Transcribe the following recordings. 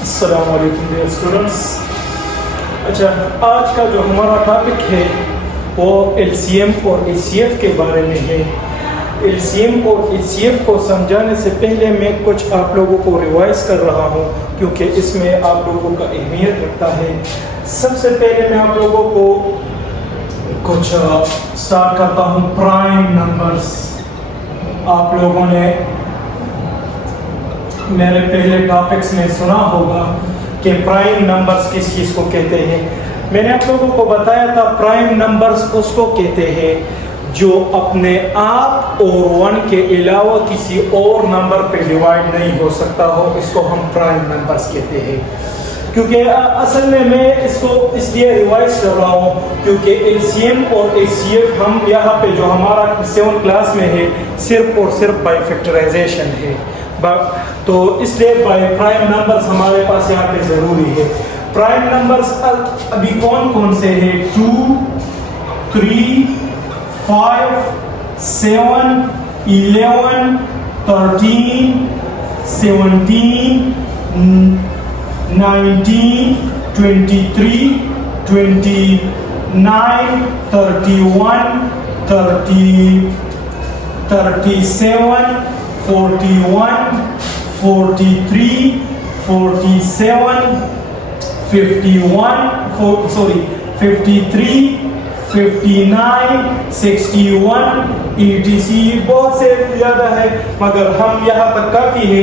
अस्सलाम वालेकुम dear students. अच्छा, आज का जो हमारा टॉपिक है वो एलसीएम और एचसीएफ के बारे में है। एलसीएम और एचसीएफ को समझाने से पहले मैं कुछ आप लोगों को रिवाइज कर रहा हूँ क्योंकि इसमें आप लोगों का अहमियत रखता है। सबसे पहले मैं आप लोगों को कुछ स्टार्ट करता हूँ प्राइम नंबर्स। आप लोगों ने मेरे पहले टॉपिक्स में सुना होगा कि प्राइम नंबर्स किस चीज़ को कहते हैं। मैंने आप लोगों को बताया था प्राइम नंबर्स उसको कहते हैं जो अपने आप और 1 के अलावा किसी और नंबर पे डिवाइड नहीं हो सकता हो, इसको हम प्राइम नंबर्स कहते हैं। क्योंकि असल में मैं इसको इसलिए रिवाइज कर रहा हूँ क्योंकि एलसीएम और एचसीएफ हम यहाँ पे जो हमारा 7th क्लास में है सिर्फ और सिर्फ बाय फैक्टराइजेशन है, तो इसलिए बाय प्राइम नंबर्स हमारे पास यहाँ पे ज़रूरी है। प्राइम नंबर्स अभी कौन कौन से हैं? 2, 3, 5, 7, 11, 13, 17, 19, 23, 29, 31, 37, 41, 43, 47, 53, 59, 61, etc। बहुत से ज़्यादा है मगर हम यहाँ तक काफ़ी है।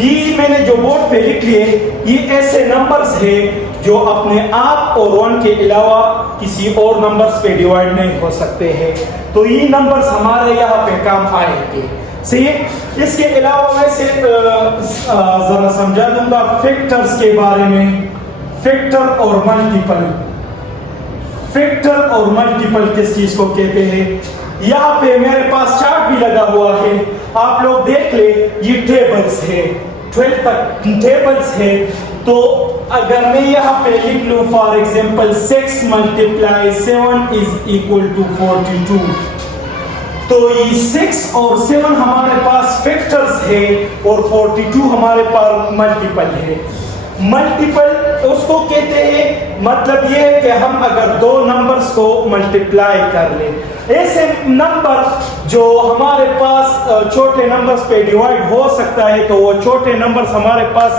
ये मैंने जो बोर्ड पे लिख लिए ये ऐसे नंबर्स है जो अपने आप और 1 के अलावा किसी और नंबर्स पे डिवाइड नहीं हो सकते हैं, तो ये नंबर्स हमारे यहाँ पे काम आएंगे। सही है। इसके अलावा वैसे जरा समझा दूंगा फैक्टर्स के बारे में। फैक्टर और मल्टीपल, फैक्टर और मल्टीपल किस चीज को कहते हैं? यहाँ पे मेरे पास चार्ट भी लगा हुआ है, आप लोग देख ले। ये टेबल्स है, 12 तक टेबल्स है। तो अगर मैं यहाँ पे लिख लूँ for example 6 × 7 is equal to 42, तो ये 6 और 7 हमारे पास फैक्टर्स है और 42 हमारे पास मल्टीपल है। मल्टीपल उसको कहते हैं, मतलब ये है कि हम अगर दो नंबर्स को मल्टीप्लाई कर लें, ऐसे नंबर जो हमारे पास छोटे नंबर्स पे डिवाइड हो सकता है, तो वो छोटे नंबर्स हमारे पास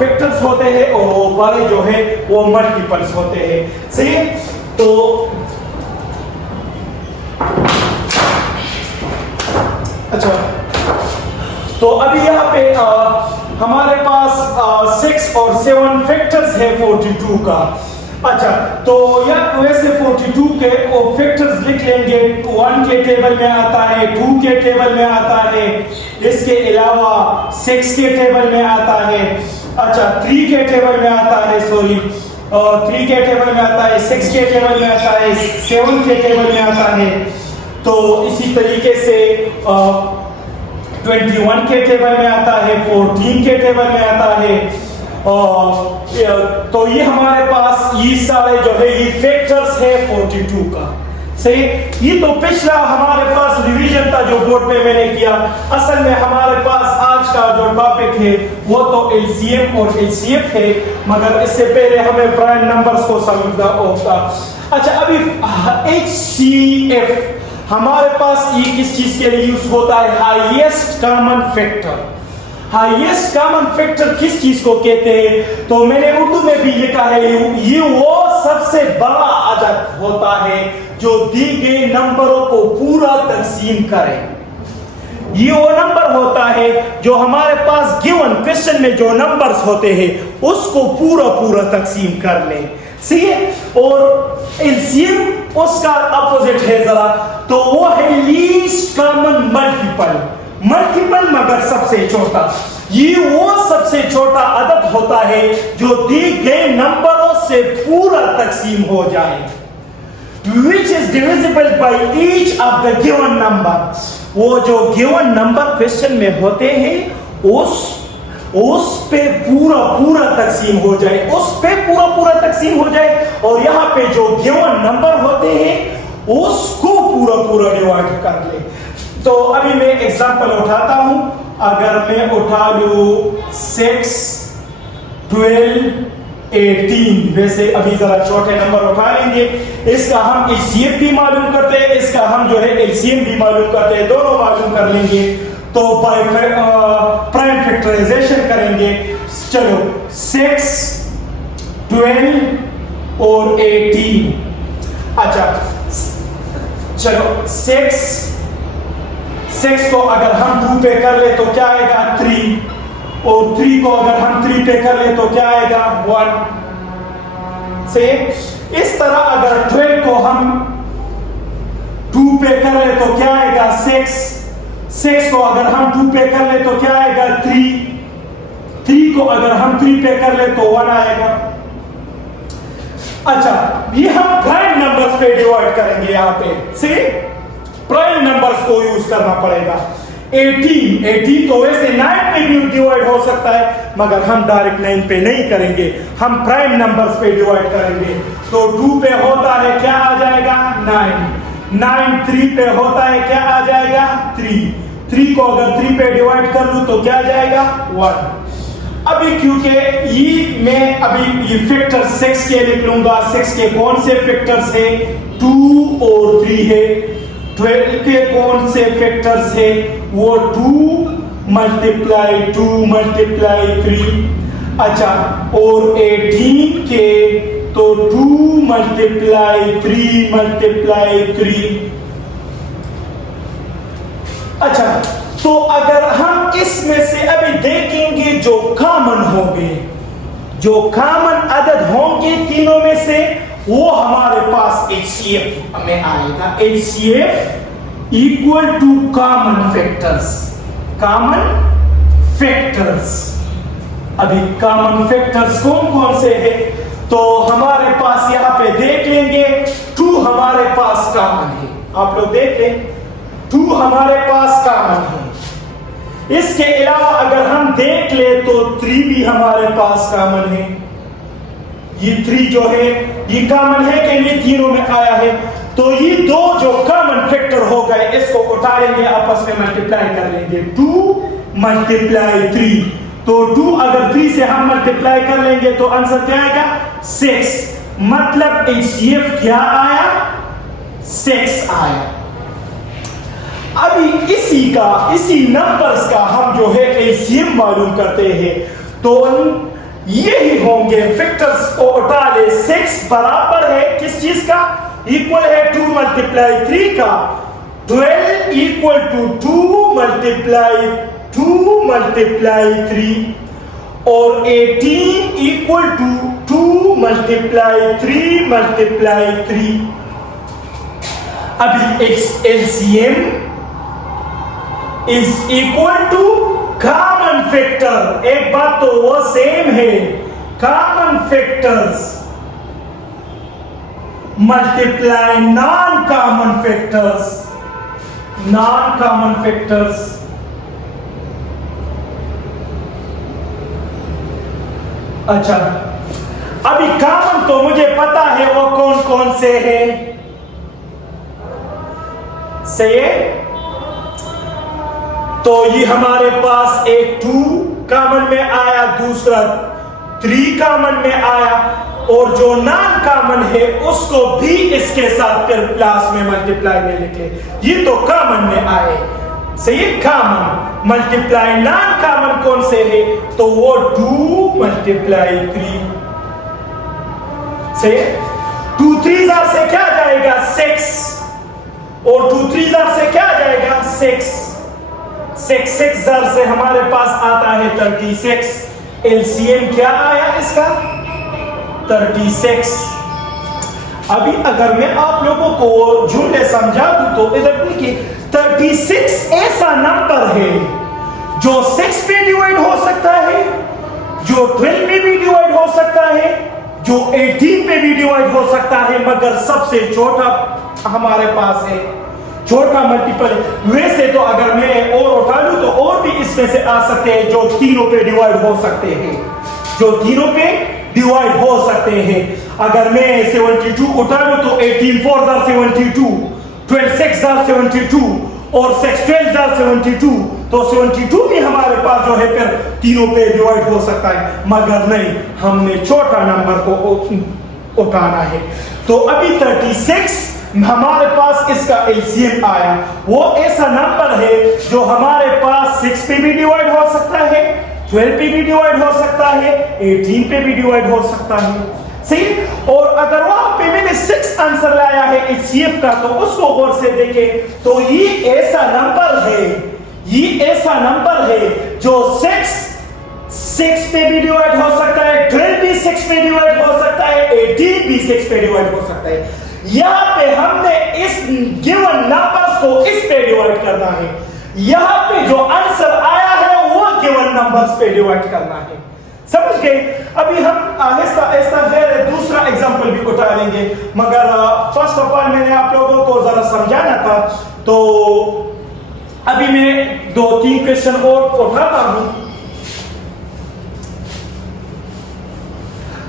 फैक्टर्स होते हैं और वो बड़े जो है वो मल्टीपल्स होते हैं। सही है। तो अच्छा, तो अभी यहाँ पे हमारे पास 6 और 7 फैक्टर्स है 42 का। अच्छा, तो या वैसे 42 के फैक्टर्स लिख लेंगे। 1 के टेबल में आता है, 2 के टेबल में आता है, इसके अलावा 6 के टेबल में आता है। अच्छा, 3 के टेबल में आता है, 3 के टेबल में आता है, 6 के टेबल में आता है, 7 के टेबल में आता है। तो इसी तरीके से 21 के टेबल में आता है, 14 के टेबल में आता है। तो ये हमारे पास ये सारे जो है ये फैक्टर्स है 42 का। सही। ये तो पिछला हमारे पास रिवीजन था जो बोर्ड पे मैंने किया। असल में हमारे पाच आज का जो टॉपिक है वो तो एलसीएम और एचसीएफ है, मगर इससे पहले हमें प्राइम नंबर्स को समझना होगा। अच्छा, अभी एचसीएफ हमारे पास ये किस चीज के लिए यूज होता है? Highest common factor. Highest common factor किस चीज को कहते हैं? तो मैंने उर्दू में भी लिखा है, ये वो सबसे बड़ा अदद होता है जो दी गए नंबरों को पूरा तकसीम करे। ये वो नंबर होता है जो हमारे पास गिवन क्वेश्चन में जो नंबर्स होते हैं उसको पूरा पूरा तकसीम कर ले। सही है। और एलसीएम उसका अपोजिट है जरा, तो वो है लीस्ट कॉमन मल्टीपल। मल्टीपल मगर सबसे छोटा। ये वो सबसे छोटा अदद होता है जो दी गए नंबरों से पूरा तकसीम हो जाए, which is divisible by each of the given number। वो जो गिवन नंबर क्वेश्चन में होते हैं उस पे पूरा पूरा तकसीम हो जाए, उस पे पूरा पूरा तकसीम हो जाए। और यहाँ पे जो गिवन नंबर होते हैं उसको पूरा पूरा डिवाइड कर ले। तो अभी मैं एग्जांपल उठाता हूं अगर मैं उठा लूं 6, 12, 18, वैसे अभी जरा छोटे नंबर उठा लेंगे। इसका हम एचसीएफ भी मालूम करते हैं, इसका हम जो है एलसीएम भी मालूम करते हैं, दोनों मालूम कर लेंगे। तो बाय प्राइम फैक्टराइजेशन करेंगे। चलो 6, 12 और 18। अच्छा चलो 6 को अगर हम 2 पे कर ले तो क्या आएगा 3, और 3 को अगर हम 3 पे कर ले तो क्या आएगा 1। से इस तरह अगर 12 को हम 2 पे कर ले तो क्या आएगा 6 को अगर हम 2 पे कर ले तो क्या आएगा 3 को अगर हम 3 पे कर ले तो 1 आएगा। अच्छा ये हम प्राइम नंबर्स पे डिवाइड करेंगे, यहां पे से प्राइम नंबर्स को यूज करना पड़ेगा। 18 तो वैसे 9 पे भी डिवाइड हो सकता है, मगर हम डायरेक्ट 9 पे नहीं करेंगे, हम प्राइम नंबर्स पे डिवाइड करेंगे। तो 2 पे होता है क्या आ जाएगा 9, 3 पे होता है क्या आ जाएगा 3 को अगर 3 पे डिवाइड कर लूं तो क्या आ जाएगा 1। अभी क्योंकि ये मैं अभी ये फैक्टर 6 के लिख लूंगा, 6 के कौन से फैक्टर्स है 2 और 3 है। 12 के कौन से फैक्टर्स है वो 2 मल्टीप्लाई 2 मल्टीप्लाई 3। अच्छा और 18 के तो 2 मल्टीप्लाई 3 मल्टीप्लाई 3। अच्छा तो अगर हम इसमें से अभी देखेंगे जो कॉमन होंगे, जो कॉमन अदद होंगे तीनों में से, वो हमारे पास HCF में आएगा। HCF equal to common factors. अभी कॉमन फैक्टर्स कौन कौन से हैं? तो हमारे पास यहां पे देख लेंगे 2 हमारे पास कॉमन है, आप लोग देख लें 2 हमारे पास कॉमन है। इसके अलावा अगर हम देख ले तो 3 भी हमारे पास कॉमन है। ये 3 जो है ये कॉमन है कि नहीं, तीनों में आया है। तो ये 2 जो कॉमन फैक्टर हो गए, इसको उठा लेंगे, आपस में मल्टीप्लाई कर लेंगे। 2 मल्टीप्लाई 3, तो 2 अगर 3 से हम मल्टीप्लाई कर लेंगे तो आंसर क्या आएगा 6। मतलब HCF क्या आया 6 आया। अभी इसी नंबर्स का हम जो है एलसीएम मालूम करते हैं, तो यही होंगे फैक्टर्स को उठा ले। 6 बराबर है किस चीज का, इक्वल है 2 मल्टीप्लाई 3 का। 12 इक्वल टू 2 मल्टीप्लाई 3 और 18 इक्वल टू 2 मल्टीप्लाई 3 मल्टीप्लाई 3। अभी LCM is equal to common factor। एक बात तो वो सेम है, common factors multiply non-common factors। अच्छा अभी कॉमन तो मुझे पता है वो कौन कौन से हैं, सही। तो ये हमारे पास एक 2 कॉमन में आया, दूसरा 3 कॉमन में आया, और जो नॉन कॉमन है उसको भी इसके साथ फिर क्लास में मल्टीप्लाई में लिख ले। ये तो कॉमन में आए, सही। कॉमन मल्टीप्लाई नॉन कॉमन कौन से है, तो वो 2 मल्टीप्लाई 3, सही। 2 3 से क्या जाएगा 6, और 2 3 से क्या जाएगा 6 से हमारे पास आता है 36। एलसीएम क्या आया इसका 36। अभी अगर मैं आप लोगों को झूठे समझा दूं तो इधर देखिए 36 ऐसा नंबर है जो 6 पे डिवाइड हो सकता है, जो 12 पे भी डिवाइड हो सकता है, जो 18 पे भी डिवाइड हो सकता है, मगर सबसे छोटा हमारे पास है, छोटा मल्टीपल है। वैसे तो अगर मैं और उठा लूं तो और भी इसमें से आ सकते हैं जो तीनों पे डिवाइड हो सकते हैं, अगर मैं 72 उठा लूं तो 18 4 72, 12 6 72 और 6 12 72, तो 72 भी हमारे पास जो है फिर तीनों पे डिवाइड हो सकता है, मगर नहीं, हमने छोटा नंबर को उठाना है। तो अभी 36 हमारे पास इसका एलसीएम आया, वो ऐसा नंबर है जो हमारे पास 6 पे भी डिवाइड हो सकता है, 12 पे भी डिवाइड हो सकता है, 18 पे भी डिवाइड हो सकता है, सही। और अगर वहां पे मैंने 6 आंसर लाया है एचसीएफ का, तो उसको गौर से देखें तो ये ऐसा नंबर है जो 6 पे भी डिवाइड हो सकता है, 12 भी 6 पे डिवाइड हो सकता है, 18 भी 6 पे डिवाइड हो सकता है। यहां पे हमने इस गिवन नंबर्स को इस पे डिवाइड करना है, यहां पे जो आंसर आया है वो गिवन नंबर्स पे डिवाइड करना है, समझ गए। अभी हम आहिस्ता आहिस्ता फिर दूसरा एग्जांपल भी उठा लेंगे, मगर फर्स्ट ऑफ ऑल मैंने आप लोगों को जरा समझाना था, तो अभी मैं 2-3 क्वेश्चन और उठाता हूं।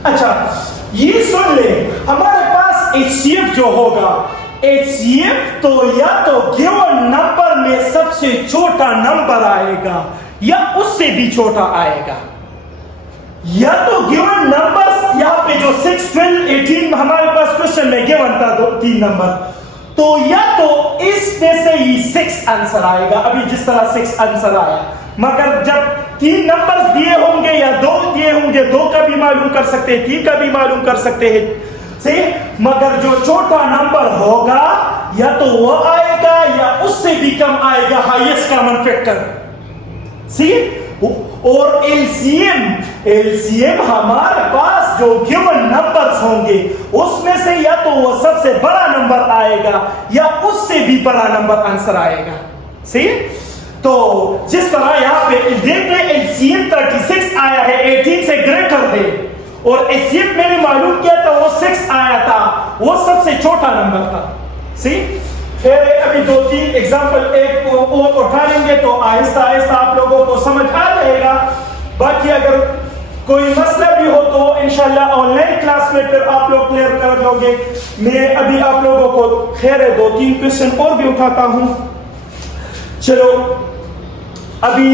अच्छा, ये सुन ले, हमारे पास एचसीएफ जो होगा, एचसीएफ तो या तो गिवन नंबर में सबसे छोटा नंबर आएगा या उससे भी छोटा आएगा, या तो गिवन नंबर्स यहां पे जो 6, 12, 18 हमारे पास क्वेश्चन में गिवन था 3 नंबर, तो या तो इसमें से ही 6 आंसर आएगा, अभी जिस तरह 6 आंसर आया, मगर जब 3 नंबर्स दिए होंगे या 2 दिए होंगे, 2 का भी मालूम कर सकते हैं, 3 का भी मालूम कर सकते हैं, सही। मगर जो छोटा नंबर होगा या तो वो आएगा या उससे भी कम आएगा, हाईएस्ट कॉमन फैक्टर, सही। और एलसीएम हमारे पास जो गिवन नंबर्स होंगे उसमें से या तो वो सबसे बड़ा नंबर आएगा या उससे भी बड़ा नंबर आंसर आएगा, सही। तो जिस तरह यहां पे देख ले, एलसीएम 36 आया है, 18 से ग्रेटर है, और एचसीएफ मैंने मालूम किया था वो 6 आया था, वो सबसे छोटा नंबर था, सही। फिर अभी 2-3 एग्जांपल एक और उठा लेंगे तो आहिस्ता आहिस्ता आप लोगों को समझ आ जाएगा। बाकी अगर कोई मसला भी हो तो इंशाल्लाह ऑनलाइन क्लास में फिर आप लोग क्लियर कर लोगे। मैं अभी आप लोगों को खैर 2-3 क्वेश्चन और भी उठाता हूं। चलो, अभी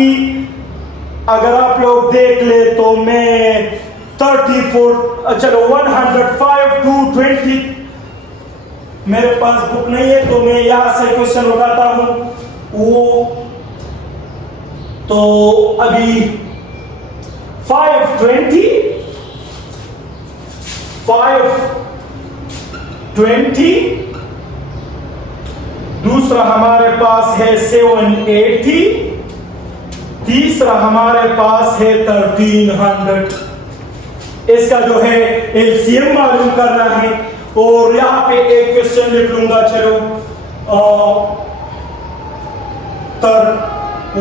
अगर आप लोग देख ले तो मैं 34, चलो 105 to 20, मेरे पास बुक नहीं है तो मैं यहां से क्वेश्चन उठाता हूं। वो तो अभी 520 दूसरा हमारे पास है 780, तीसरा हमारे पास है 1300। इसका जो है एलसीएम मालूम करना है, और यहां पे एक क्वेश्चन लिख लूंगा, चलो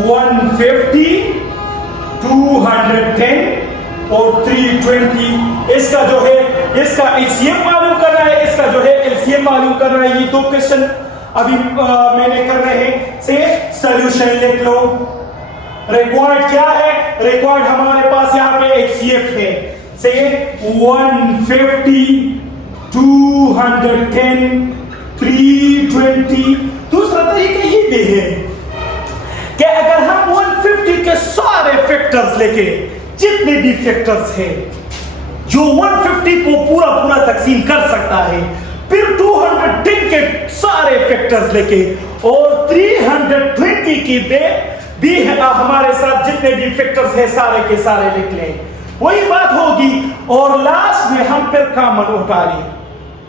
150, 210 और 320। इसका जो है इसका एलसीएम मालूम करना है, इसका जो है एलसीएम मालूम करना है। ये 2 क्वेश्चन अभी मैंने कर रहे हैं, से सॉल्यूशन लिख लो। रिक्वायर्ड क्या है? रिक्वायर्ड हमारे पास यहां पे एचसीएफ है, से 150, 210, 320। दूसरा तरीका ये भी है कि अगर हम 150 के सारे फैक्टर्स लेके, जितने भी फैक्टर्स हैं जो 150 को पूरा तकसीम कर सकता है, फिर 210 के सारे फैक्टर्स लेके और 320 की भी हमारे साथ जितने भी फैक्टर्स हैं सारे के सारे लिख लें, वही बात होगी। और लास्ट में हम फिर कॉमन उठा लें,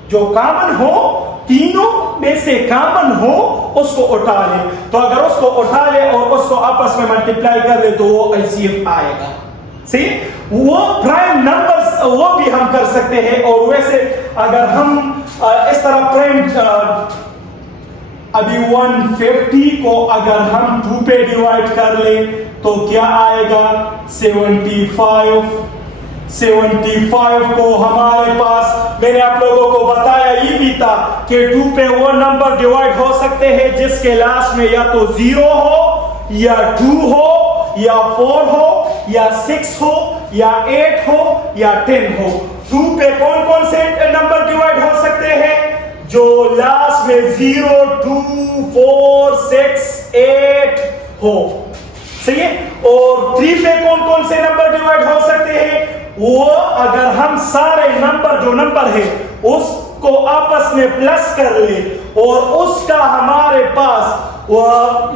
जो कॉमन हो, तीनों में से कॉमन हो उसको उठा ले। तो अगर उसको उठा ले और उसको आपस में मल्टीप्लाई कर ले तो वो एलसीएम आएगा, सही। वो प्राइम नंबर्स वो भी हम कर सकते हैं, और वैसे अगर हम इस तरह प्राइम अभी 150 को अगर हम 2 पे डिवाइड कर ले तो क्या आएगा? 75 को हमारे पास, मैंने आप लोगों को बताया ये भी था कि 2 पे वो नंबर डिवाइड हो सकते हैं जिसके लास्ट में या तो 0 हो या 2 हो या 4 हो या 6 हो या 8 हो या 10 हो। 2 पे कौन कौन से नंबर डिवाइड हो सकते हैं? जो लास्ट में 0, 2, 4, 6, 8 हो, सही है। और 3 पे कौन कौन से नंबर डिवाइड हो सकते हैं? वो अगर हम सारे नंबर जो नंबर है उसको आपस में प्लस कर ले और उसका हमारे पास वो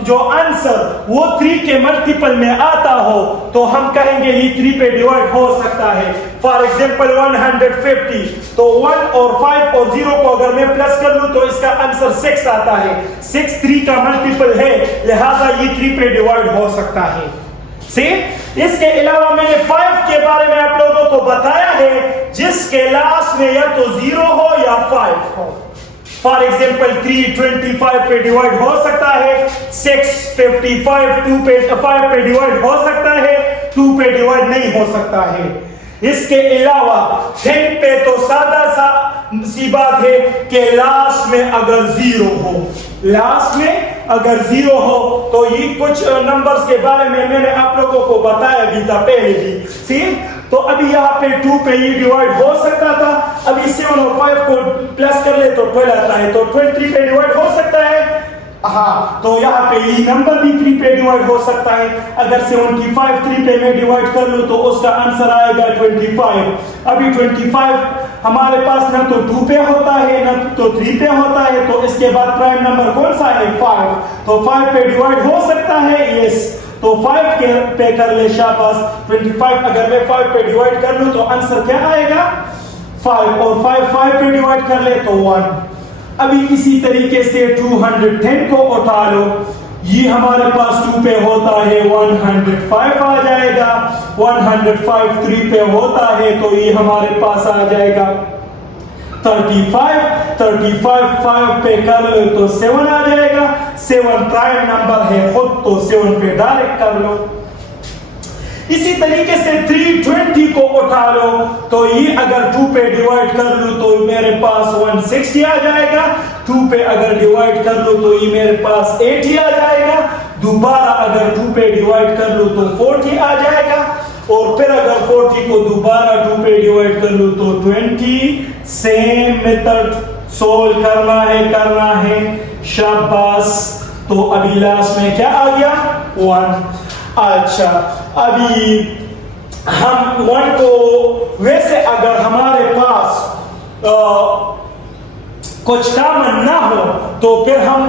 जो आंसर वो 3 के मल्टीपल में आता हो तो हम कहेंगे ये 3 पे डिवाइड हो सकता है। फॉर एग्जांपल 150, तो 1 और 5 और 0 को अगर मैं प्लस कर लूं तो इसका आंसर 6 आता है। 6 3 का मल्टीपल है, लिहाजा ये 3 पे डिवाइड हो सकता है। इसके अलावा मैंने 5 के बारे में आप लोगों को बताया है जिसके लास्ट में या तो 0 हो या 5 हो। फॉर एग्जाम्पल 325 पे डिवाइड हो सकता है, 655 2 पे 5 पे डिवाइड हो सकता है, 2 पे डिवाइड नहीं हो सकता है। इसके अलावा 10 पे तो सादा सी बात है कि लास्ट में अगर 0 हो, लास्ट में अगर 0 हो तो ये कुछ नंबर्स के बारे में मैंने आप लोगों को बताया भी था पहले भी। ठीक, तो अभी यहाँ पे 2 पे ये डिवाइड हो सकता था, अभी 7 और 5 को प्लस कर ले तो 12 आता है, तो 12 3 पे डिवाइड हो सकता है। हाँ, तो यहाँ पे ये नंबर भी 3 पे डिवाइड हो सकता है। अगर 75 3 पे मैं डिवाइड कर लूं तो उसका आंसर आएगा 25। अभी 25 हमारे पास ना तो 2 पे होता है ना तो 3 पे होता है, तो इसके बाद प्राइम नंबर कौन सा है? 5। तो 5 पे डिवाइड हो सकता है, यस। तो 5 के पे कर ले, शाबाश। 25 अगर मैं 5 पे डिवाइड कर लूं तो आंसर क्या आएगा? 5। और 5 पे डिवाइड कर ले तो 1। अभी इसी तरीके से 210 को उठा लो, ये हमारे पास 2 पे होता है 105 आ जाएगा। 105 3 पे होता है तो ये हमारे पास आ जाएगा 35 5 पे कर लो तो 7 आ जाएगा। 7 प्राइम नंबर है खुद, तो 7 पे डायरेक्ट कर लो। इसी तरीके से 320 को उठा लो तो ये अगर 2 पे डिवाइड कर लूं तो मेरे पास 160 आ जाएगा। 2 पे अगर डिवाइड कर लूं तो ये मेरे पास 80 आ जाएगा। दोबारा अगर 2 पे डिवाइड कर लूं तो 40 आ जाएगा। और फिर अगर 40 को दोबारा 2 पे डिवाइड कर लूं तो 20। सेम मेथड सोल्व करना है, शाबाश। तो अभी लास्ट में क्या आ गया? 1। अच्छा, अभी हम 1 को वैसे अगर हमारे पास कुछ कॉमन ना हो तो फिर हम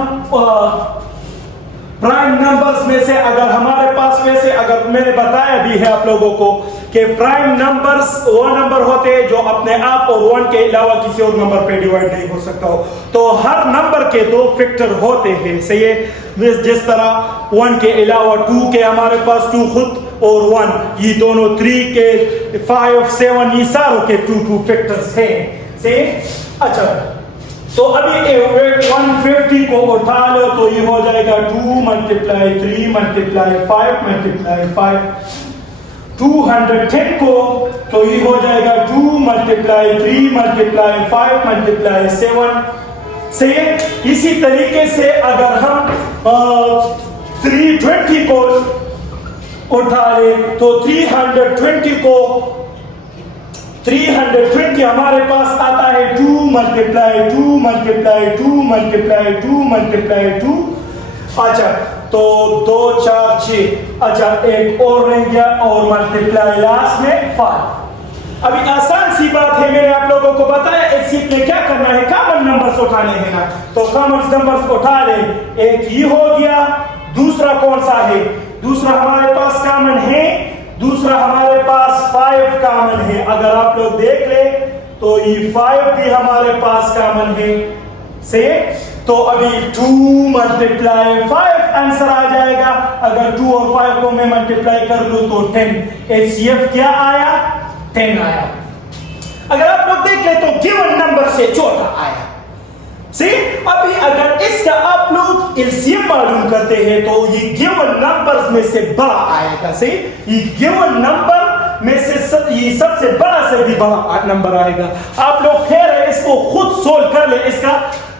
प्राइम नंबर्स में से अगर हमारे पास वैसे अगर मैंने बताया भी है आप लोगों को कि प्राइम नंबर्स वो नंबर होते हैं जो अपने आप और 1 के अलावा किसी और नंबर पे डिवाइड नहीं हो सकता हो। तो हर नंबर के 2 फैक्टर होते हैं, सही है। जिस तरह 1 के अलावा 2 के हमारे पास 2 खुद और 1, ये दोनों 3 के 5 7 ये सारों के 2 फैक्टर्स हैं, सही। अच्छा, तो अभी 150 को उठा लो तो ये हो जाएगा 2 × 3 × 5 × 5। 210 को तो ये हो जाएगा 2 × 3 × 5 × 7 से। इसी तरीके से अगर हम 320 को उठा ले तो 320 हमारे पास आता है 2 × 2 × 2 × 2। अच्छा, तो 2 4 6। अच्छा, एक और रह गया और मल्टीप्लाई लास्ट में 5। अभी आसान सी बात है, मैंने आप लोगों को बताया एलसीएम में क्या करना है, कॉमन नंबर्स उठाने हैं ना। तो कॉमन नंबर्स उठा ले, एक ये हो गया। दूसरा कौन सा है? दूसरा हमारे पास कॉमन है, दूसरा हमारे पास 5 कॉमन है। अगर आप लोग देख ले तो ये 5 भी हमारे पास कॉमन है, से। तो अभी 2 × 5 आंसर आ जाएगा। अगर 2 और 5 को मैं मल्टीप्लाई कर लूं तो 10। एचसीएफ क्या आया? 10 आया। अगर आप लोग देख ले तो गिवन नंबर से छोटा आया, सी। अभी अगर इसका आप लोग एलसीएम मालूम करते हैं तो ये गिवन नंबर्स में से बड़ा आएगा, सी। ये गिवन नंबर में से ये सबसे बड़ा से भी बड़ा नंबर आएगा। आप लोग फिर इसको खुद सोल्व कर ले, इसका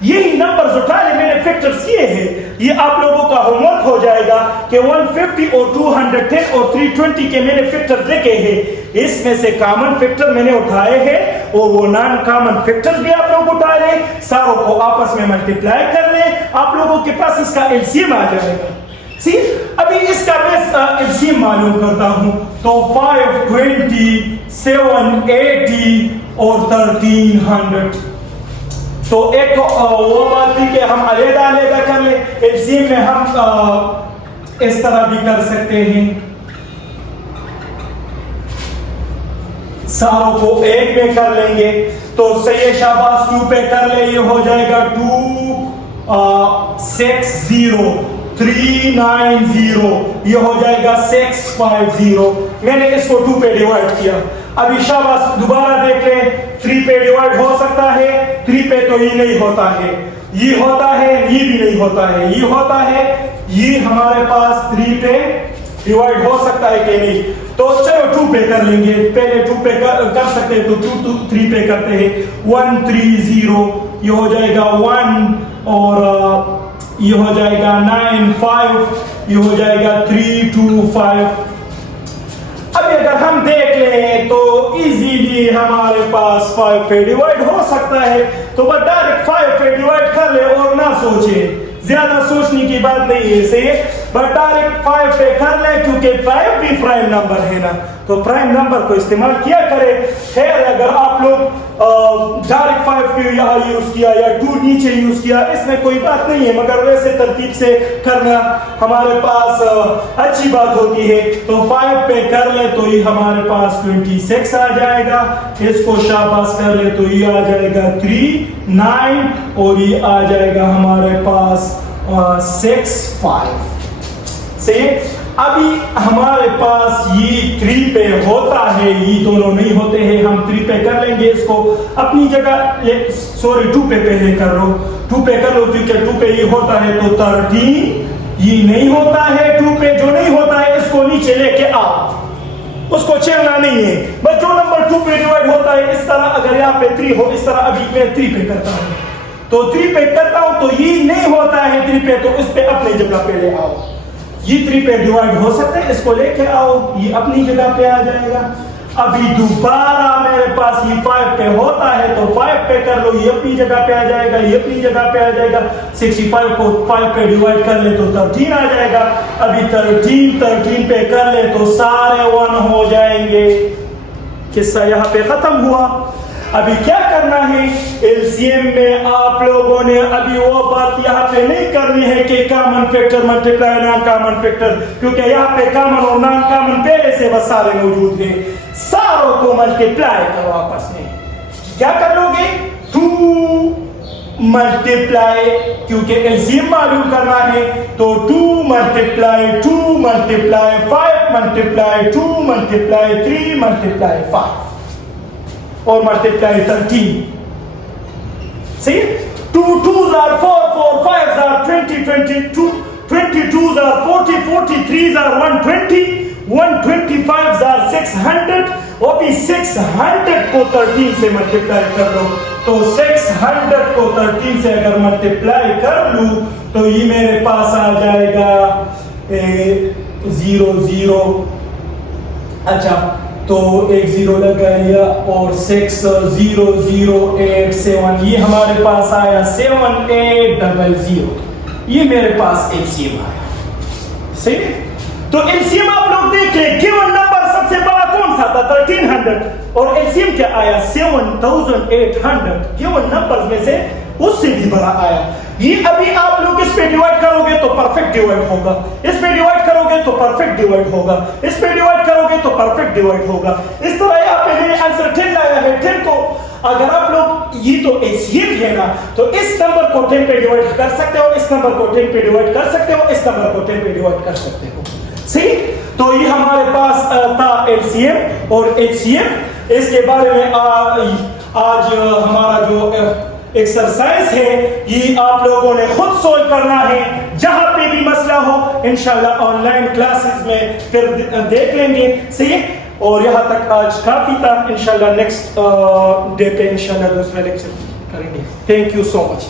यही नंबर्स उठा ले, मैंने फैक्टर्स किए हैं। ये आप लोगों का होमवर्क हो जाएगा कि 150 और 210 और 320 के मैंने फैक्टर्स देखे हैं। इसमें से कॉमन फैक्टर मैंने उठाए हैं और वो नॉन कॉमन फैक्टर्स भी आप लोग उठा ले, सारों को आपस में मल्टीप्लाई कर ले, आप लोगों के पास इसका एलसीएम आ जाएगा। सी अभी इसका मैं एलसीएम मालूम करता हूं, तो 520, 780 और 1300। तो एक वो बात थी कि हम अलग-अलग कर ले, एलसीएम में हम इस तरह भी कर सकते हैं, सारों को एक पे कर लेंगे। तो सही है, शाबाश, 2 पे कर ले, ये हो जाएगा 260, 390, ये हो जाएगा 650। मैंने इसको 2 पे डिवाइड किया। अभी शाबाश, दोबारा देख ले, 3 पे डिवाइड हो सकता है, 3 पे तो ये नहीं होता है, ये होता है, ये भी नहीं होता है, ये होता है, ये हमारे पास 3 पे डिवाइड हो सकता है कि नहीं। तो चलो 2 पे कर लेंगे, पहले 2 पे कर सकते हैं, तो 2 3 पे करते हैं। 130, ये हो जाएगा 1, और ये हो जाएगा 95, ये हो जाएगा 325। अब अगर हम देख लें तो इजीली हमारे पास 5 पे डिवाइड हो सकता है, तो बस डायरेक्ट 5 पे डिवाइड कर ले और ना सोचे, ज्यादा सोचने की बात नहीं है इसे, बट डायरेक्ट 5 पे कर ले, क्योंकि 5 भी प्राइम नंबर है ना, तो प्राइम नंबर को इस्तेमाल किया करे। खैर, अगर आप लोग डायरेक्ट 5 पे यहाँ यूज किया या 2 नीचे यूज किया, इसमें कोई बात नहीं है, मगर वैसे तरतीब से करना हमारे पास अच्छी बात होती है। तो 5 पे कर ले तो ये हमारे पास 26 आ जाएगा, इसको शाबाश कर ले तो ये आ जाएगा 39, और ये आ जाएगा हमारे पास 65। से अभी हमारे पास ये 3 पे होता है, ये दोनों नहीं होते हैं, हम 3 पे कर लेंगे इसको अपनी जगह, सॉरी 2 पे पहले कर लो, 2 पे कर लो, क्योंकि 2 पे ये होता है तो 13, ये नहीं होता है 2 पे, जो नहीं होता है इसको नीचे लेके आओ, उसको छेड़ना नहीं है, बस जो नंबर 2 पे डिवाइड होता है इस तरह, अगर यहाँ पे 3 हो, इस तरह अभी मैं 3 पे करता हूँ, तो 3 पे करता हूं, तो ये नहीं होता है 3 पे, तो इस पे अपनी जगह पे ले आओ, ये 3 पे डिवाइड हो सकता है, इसको लेके आओ, ये अपनी जगह पे आ जाएगा। अभी दोबारा मेरे पास ये 5 पे होता है, तो 5 पे कर लो, ये अपनी जगह पे आ जाएगा, ये अपनी जगह पे आ जाएगा। 65 को 5 पे डिवाइड कर ले तो 13 आ जाएगा। अभी 13 पे कर ले तो सारे 1 हो जाएंगे। किस्सा यहाँ पे खत्म हुआ। अभी क्या करना है, एलसीएम में आप लोगों ने अभी वो बात यहाँ पे नहीं करनी है कि common factor multiply non common factor, क्योंकि यहाँ पे कॉमन और नॉन कॉमन पहले से बस सारे मौजूद हैं। सारों को मल्टीप्लाई करो आपस में। क्या कर लोगे, 2 मल्टीप्लाई, क्योंकि एलसीएम मालूम करना है, तो 2 multiply 2 multiply 5 multiply 2 multiply 3 multiply 5 और multiply 13। See, 2 2s are 4, 4 5s are 20, 22, 22s are 40, 43s are 120, 125s are 600, और भी 600 को 13 से मल्टीप्लाई कर लो, तो 600 को 13 से अगर मल्टीप्लाई कर लूं तो ये मेरे पास आ जाएगा 0 0। अच्छा, तो एक 0 लगा लिया, और 6 0 0 8 7, ये हमारे पास आया 7800। ये मेरे पास एलसीएम आया। सही है, तो एलसीएम आप लोग देखें, गिवन नंबर सबसे बड़ा कौन सा था, 1300, और एलसीएम क्या आया, 7800। गिवन नंबर्स में से उससे भी बड़ा आया। ये अभी आप लोग इस पे डिवाइड करोगे तो परफेक्ट डिवाइड होगा, इस पे डिवाइड करोगे तो परफेक्ट डिवाइड होगा, इस पे डिवाइड करोगे तो परफेक्ट डिवाइड होगा। इस तरह यहाँ पे मैंने आंसर 10 लाया है। 10 को अगर आप लोग, ये तो एलसीएम है ना, तो इस नंबर को 10 पे डिवाइड कर सकते हो, इस नंबर को 10 पे डिवाइड कर सकते हो, इस नंबर को 10 पे डिवाइड कर सकते हो। सही, तो ये हमारे पास था एलसीएम और एचसीएफ। इसके बारे में आज हमारा जो एक्सरसाइज है, ये आप लोगों ने खुद सोल्व करना है। जहां पे भी मसला हो इंशाल्लाह ऑनलाइन क्लासेस में फिर देख लेंगे। सही है, और यहां तक आज काफी था। इंशाल्लाह नेक्स्ट डे पे इंशाल्लाह दूसरा लेक्चर करेंगे। Thank you so much.